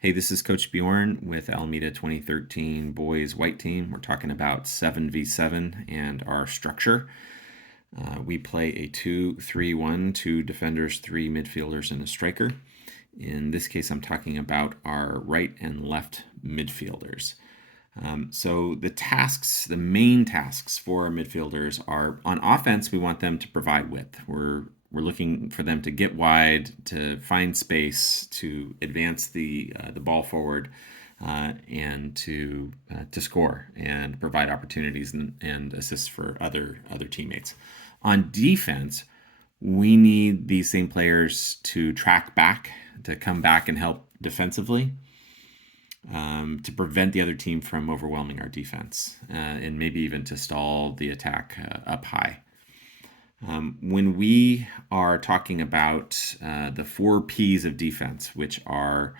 Hey, this is Coach Bjorn with Alameda 2013 Boys White Team. We're talking about 7v7 and our structure. We play a 2-3-1, two defenders, three midfielders, and a striker. In this case, I'm talking about our right and left midfielders. So the main tasks for our midfielders are on offense. We want them to provide width. We're looking for them to get wide, to find space, to advance the ball forward, and to score and provide opportunities and assists for other teammates. On defense, we need these same players to track back, to come back and help defensively, to prevent the other team from overwhelming our defense, and maybe even to stall the attack up high. When we are talking about the four P's of defense, which are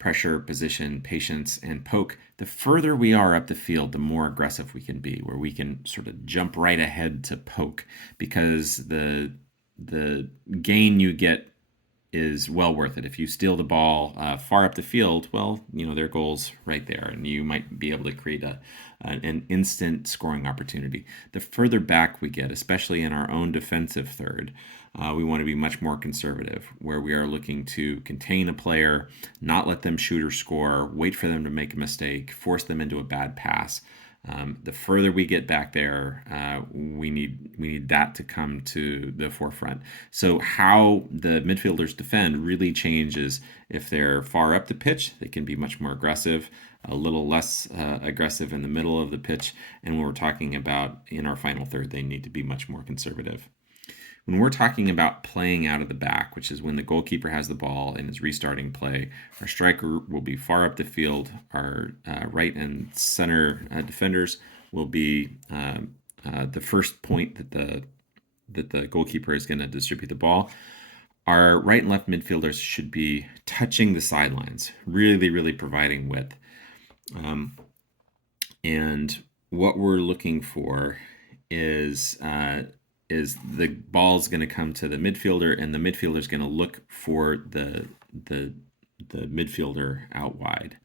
pressure, position, patience, and poke, the further we are up the field, the more aggressive we can be, where we can sort of jump right ahead to poke, because the gain you get is well worth it. If you steal the ball far up the field, well, their goal's right there, and you might be able to create an instant scoring opportunity. The further back we get, especially in our own defensive third, we want to be much more conservative, where we are looking to contain a player, not let them shoot or score, wait for them to make a mistake, force them into a bad pass. The further we get back there, we need that to come to the forefront. So how the midfielders defend really changes. If they're far up the pitch, they can be much more aggressive, a little less aggressive in the middle of the pitch, and when we're talking about in our final third, they need to be much more conservative. When we're talking about playing out of the back, which is when the goalkeeper has the ball and is restarting play, our striker will be far up the field. Our right and center defenders will be the first point that the goalkeeper is going to distribute the ball. Our right and left midfielders should be touching the sidelines, really, really providing width. And what we're looking for is the ball is going to come to the midfielder, and the midfielder is going to look for the midfielder out wide.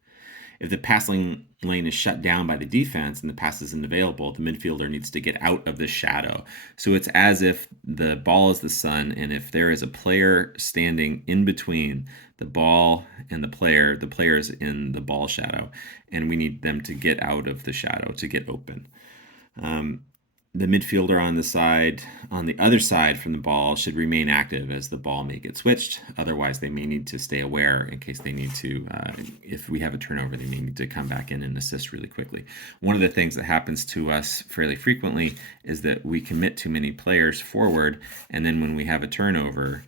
If the passing lane is shut down by the defense and the pass isn't available, the midfielder needs to get out of the shadow. So it's as if the ball is the sun, and if there is a player standing in between the ball and the player is in the ball shadow, and we need them to get out of the shadow, to get open. The midfielder on the other side from the ball should remain active, as the ball may get switched. Otherwise, they may need to stay aware in case they need to, if we have a turnover, they may need to come back in and assist really quickly. One of the things that happens to us fairly frequently is that we commit too many players forward, and then when we have a turnover,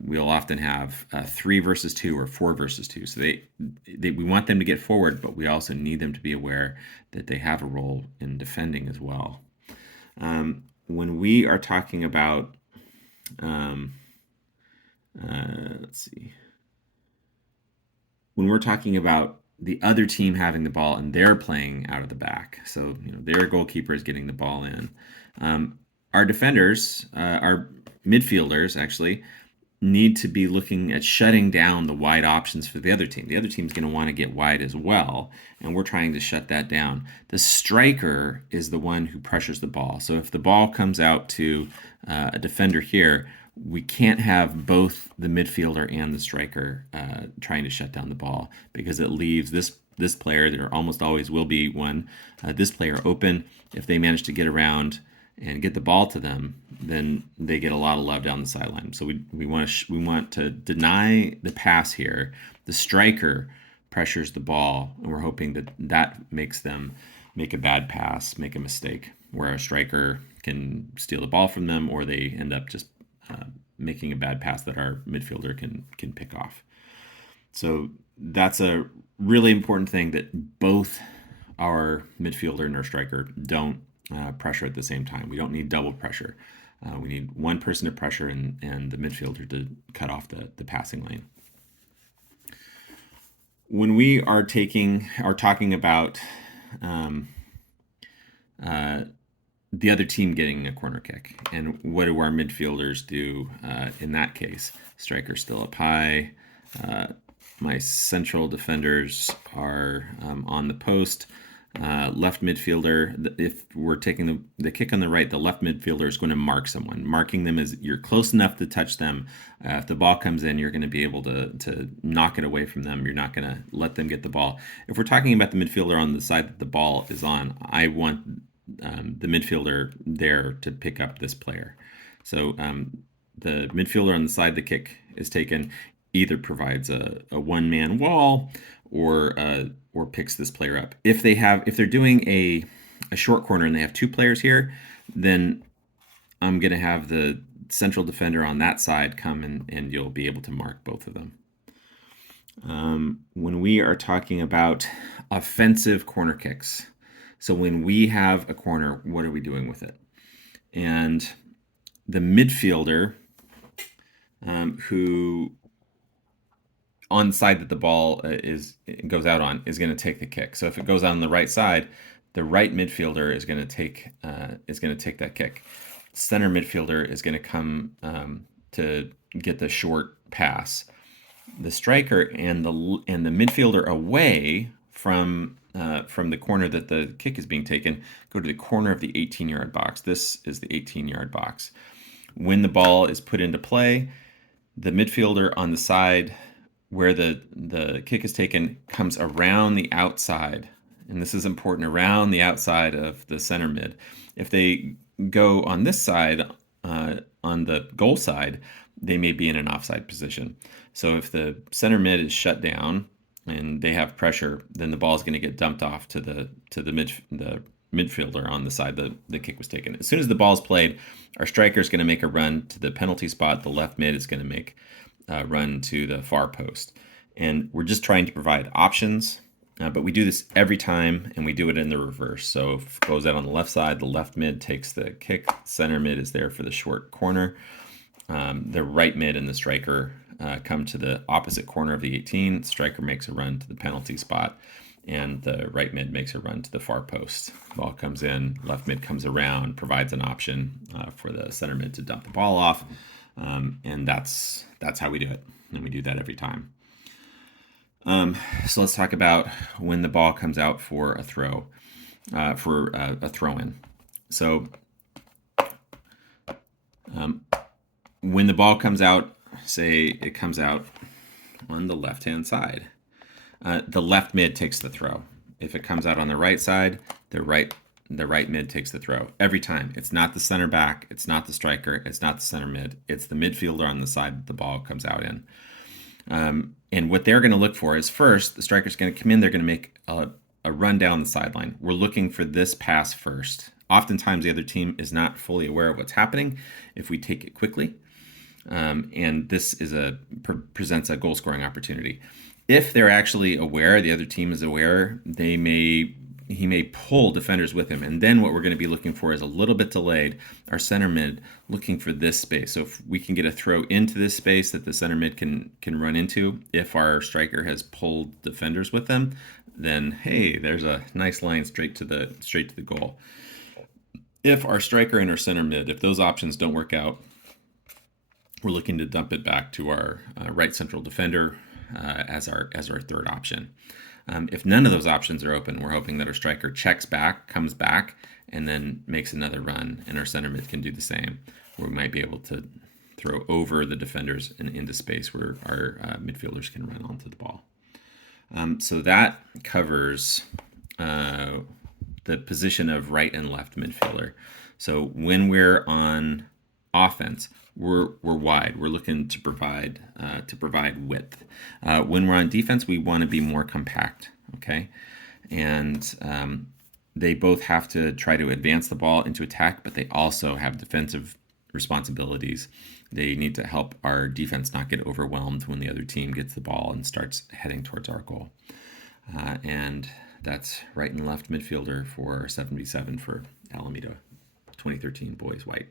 we'll often have 3 versus 2 or 4 versus 2. So we want them to get forward, but we also need them to be aware that they have a role in defending as well. When we are talking about, let's see, when we're talking about the other team having the ball and they're playing out of the back, so their goalkeeper is getting the ball in, our defenders, our midfielders actually, need to be looking at shutting down the wide options for the other team. The other team's going to want to get wide as well, and we're trying to shut that down. The striker is the one who pressures the ball. So if the ball comes out to a defender here, we can't have both the midfielder and the striker trying to shut down the ball, because it leaves this player, there almost always will be one, this player open. If they manage to get around and get the ball to them, then they get a lot of love down the sideline. So we want to deny the pass here. The striker pressures the ball, and we're hoping that makes them make a bad pass, make a mistake, where a striker can steal the ball from them, or they end up just making a bad pass that our midfielder can pick off. So that's a really important thing, that both our midfielder and our striker don't pressure at the same time. We don't need double pressure. We need one person to pressure and the midfielder to cut off the passing lane. When we are talking about the other team getting a corner kick, and what do our midfielders do in that case? Striker still up high, my central defenders are on the post. Left midfielder, if we're taking the kick on the right, the left midfielder is going to mark someone. Marking them as you're close enough to touch them. If the ball comes in, you're going to be able to knock it away from them. You're not going to let them get the ball. If we're talking about the midfielder on the side that the ball is on, I want the midfielder there to pick up this player. So the midfielder on the side the kick is taken either provides a one-man wall or picks this player up. If they're doing a short corner and they have two players here, then I'm going to have the central defender on that side come and you'll be able to mark both of them. When we are talking about offensive corner kicks, so when we have a corner, what are we doing with it? And the midfielder who on the side that the ball goes out on is going to take the kick. So if it goes out on the right side, the right midfielder is going to take that kick. Center midfielder is going to come to get the short pass. The striker and the midfielder away from the corner that the kick is being taken go to the corner of the 18-yard box. This is the 18-yard box. When the ball is put into play, the midfielder on the side where the kick is taken comes around the outside, and this is important, around the outside of the center mid. If they go on this side, on the goal side, they may be in an offside position. So if the center mid is shut down and they have pressure, then the ball is going to get dumped off to the midfielder on the side the kick was taken. As soon as the ball is played, our striker is going to make a run to the penalty spot. The left mid is going to make run to the far post. And we're just trying to provide options, but we do this every time, and we do it in the reverse. So if it goes out on the left side, the left mid takes the kick, center mid is there for the short corner. The right mid and the striker come to the opposite corner of the 18. Striker makes a run to the penalty spot, and the right mid makes a run to the far post. Ball comes in, left mid comes around, provides an option for the center mid to dump the ball off. And that's how we do it, and we do that every time. So let's talk about when the ball comes out for a throw, for a throw-in. So when the ball comes out, say it comes out on the left-hand side, the left mid takes the throw. If it comes out on the right side, the right mid takes the throw every time. It's not the center back, it's not the striker, it's not the center mid, it's the midfielder on the side that the ball comes out in. And what they're going to look for is, first, the striker's going to come in, they're going to make a run down the sideline. We're looking for this pass first. Oftentimes the other team is not fully aware of what's happening if we take it quickly. And this presents a goal scoring opportunity. If they're actually aware, the other team is aware, he may pull defenders with him. And then what we're going to be looking for is a little bit delayed, our center mid looking for this space. So if we can get a throw into this space that the center mid can run into, if our striker has pulled defenders with them, then hey, there's a nice line straight to the goal. If our striker and our center mid, if those options don't work out, we're looking to dump it back to our right central defender as our third option. If none of those options are open, we're hoping that our striker checks back, comes back, and then makes another run, and our center mid can do the same, where we might be able to throw over the defenders and into space where our midfielders can run onto the ball. So that covers the position of right and left midfielder. So when we're on offense, we're wide. We're looking to provide width. When we're on defense, we want to be more compact. Okay, and they both have to try to advance the ball into attack, but they also have defensive responsibilities. They need to help our defense not get overwhelmed when the other team gets the ball and starts heading towards our goal. And that's right and left midfielder for 77 for Alameda 2013 boys white.